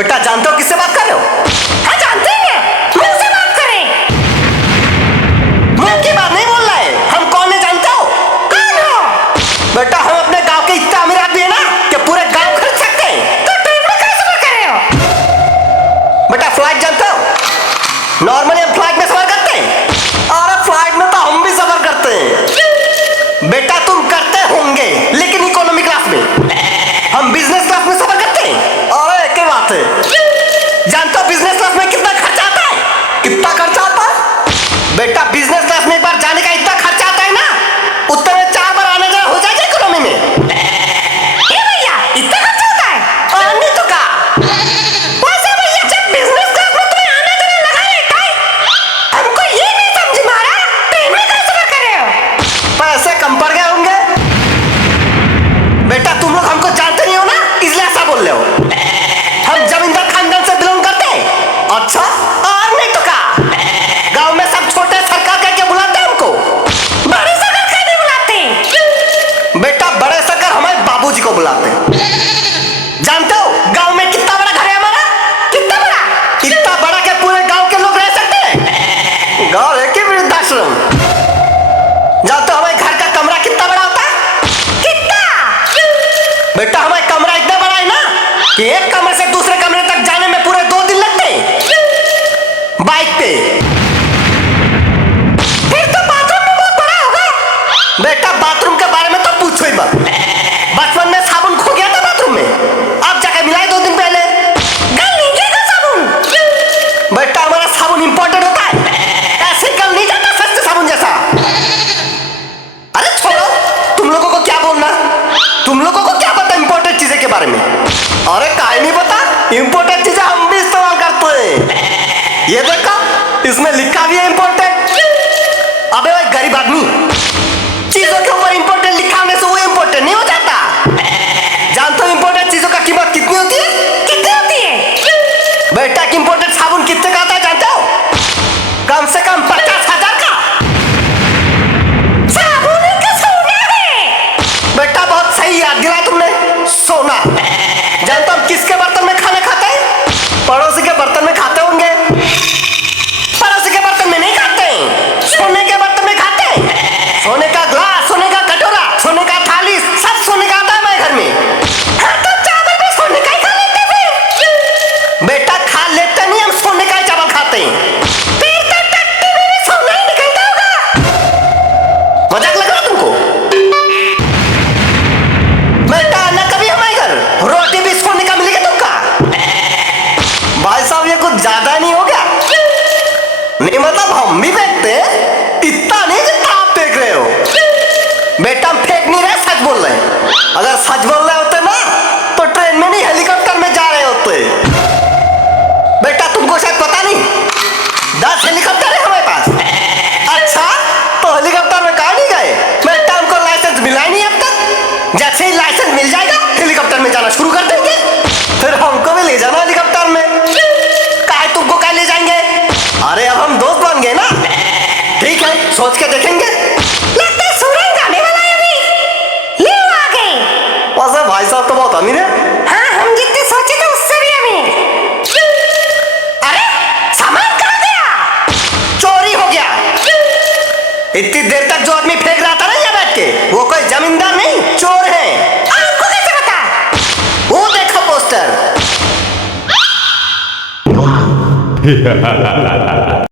बेटा जानते हो किससे बात कर रहे हो? हाँ जानते हैं, मुझसे बात करें। मुंह की बात नहीं बोल रहा है, हम कौन है जानते हो? कौन हो? बेटा हम अपने गांव के इतना अमीर आदमी है ना कि पूरे गांव खरीद सकते हैं। तो ट्रेन में कैसे सफर कर रहे हो? बेटा फ्लाइट जानते हो? नॉर्मली हम फ्लाइट में सफर करते हैं। अरे फ्लाइट में तो हम भी सफर करते हैं। बेटा तुम करते होंगे लेकिन इकोनॉमी क्लास में, हम बिजनेस क्लास में सफर करते हैं। अरे क्या बात है, जानते हो बिजनेस क्लास में कितना खर्चा आता है? कितना खर्चा आता है? बेटा बिजनेस क्लास में एक बार जाने का इतना खर्चा आता है ना, उतने में 4 बार आने जाना हो जाएगा इकोनॉमी में। ए भैया, इतना खर्चा होता है? अन्य तो का वैसे भैया जब बिजनेस क्लास में तुम्हें आना जाना लगा रहता है, हमको ये नहीं समझ में आ रहा, ट्रेन में कैसे सफर कर रहे हो? पैसे कम पड़ गए होंगे। बेटा तुम लोग हमको जानते नहीं हो ना, इसलिए ऐसा बोल रहे हो। हम जमींदार खानदान से बिलोंग करते हैं। अच्छा और नहीं तो का गांव में सब छोटे सरकार कह के बुलाते हैं हमको। बड़े सरकार क्यों नहीं बुलाते? बेटा बड़े सरकार हमारे बाबूजी को बुलाते हैं। जानते हो गांव में कितना बड़ा घर है हमारा? कितना बड़ा? इतना बड़ा कि पूरे गांव के लोग रह सकते हैं। गांव है कि वृद्धाश्रम? जानते हो हमारे घर का कमरा कितना बड़ा होता है? कितना? बेटा हमारा कमरा इतना बड़ा है ना कि एक कमरे से दूसरे कमरे तक जाने में पूरे 2 दिन लगते हैं बाइक पे। फिर तो बाथरूम भी बहुत बड़ा होगा। बेटा बाथरूम के बारे में तो पूछो ही मत। बचपन में साबुन खो गया था बाथरूम में, अब जाके मिलाए 2 दिन पहले। गल नीचे साबुन। बेटा हमारा साबुन इंपॉर्टेंट होता है, ऐसे गल नहीं जाता सस्ते साबुन जैसा। अरे छोड़ो, तुम लोगों को क्या बोलना, तुम लोगों को क्या पता इंपॉर्टेंट चीजें के बारे में? अरे काहे नहीं पता, इंपॉर्टेंट चीजें हम भी इस्तेमाल करते हैं। ये देखो इसमें लिखा भी है इंपॉर्टेंट। अबे भाई गरीब आदमी, चीजों के ऊपर इंपॉर्टेंट लिखा होने से वो इंपॉर्टेंट नहीं हो जाता। जानते हो इंपॉर्टेंट चीजों का कीमत कितनी होती है? कितनी होती है? बेटा कि इंपॉर्टेंट साबुन कितने का आता है जानते हो? कम से कम 50,000 का। साबुन का सोना है। बेटा बहुत सही याद दिलाया तुमने, सोना। जानते हो हम किसके बर्तन में खाना खाते हैं? पड़ोसी के बर्तन में खाते होंगे। पड़ोसी के बर्तन में नहीं खाते हैं, सोने के बर्तन में खाते हैं। सोने का ग्लास, सोने का कटोरा, सोने का थाली, सब सोने का आता है हमारे घर में। हाँ तो चावल भी सोने का ही खा लेते फिर। बेटा खा लेते नहीं, हम सोने का ही चावल खाते हैं। फिर तो टट्टी में भी सोना ही निकलता होगा। मजाक लग रहा तुमको? बेटा आना कभी हमारे घर, रोटी भी सोने का मिलेगा तुमका। भाई साहब ये कुछ ज्यादा नहीं हो गया? नहीं मतलब हम भी फेंकते हैं, इतना नहीं जितना आप फेंक रहे हो। बेटा हम फेंक नहीं रहे, सच बोल रहे हैं। अगर सच बोल रहे होते ना तो ट्रेन में नहीं हेलीकॉप्टर में जा रहे होते। बेटा तुमको शायद पता नहीं, 10 हेलीकॉप्टर है हमारे पास। अच्छा तो हेलीकॉप्टर में कहाँ नहीं गए? बेटा हमको लाइसेंस मिला ही नहीं अब तक। जैसे ही लाइसेंस मिल जाएगा हेलीकॉप्टर में जाना शुरू कर देंगे, फिर हमको भी ले जाना हेलीकॉप्टर में। काहे तुमको काहे ले जाएंगे? अरे अब हम दोस्त बन गए ना। ठीक है सोच के देखेंगे। लगता है सूरज आने वाला है अभी। ले वो आ गए। वैसे भाई साहब तो बहुत अमीर है। हाँ हम जितने सोचे थे उससे भी अमीर। अरे सामान कहाँ गया? चोरी हो गया। इतनी देर तक जो आदमी फेंक रहा था ना यहाँ बैठ के, वो कोई जमींदार नहीं चोर है। आपको कैसे पता? वो देखो पोस्टर।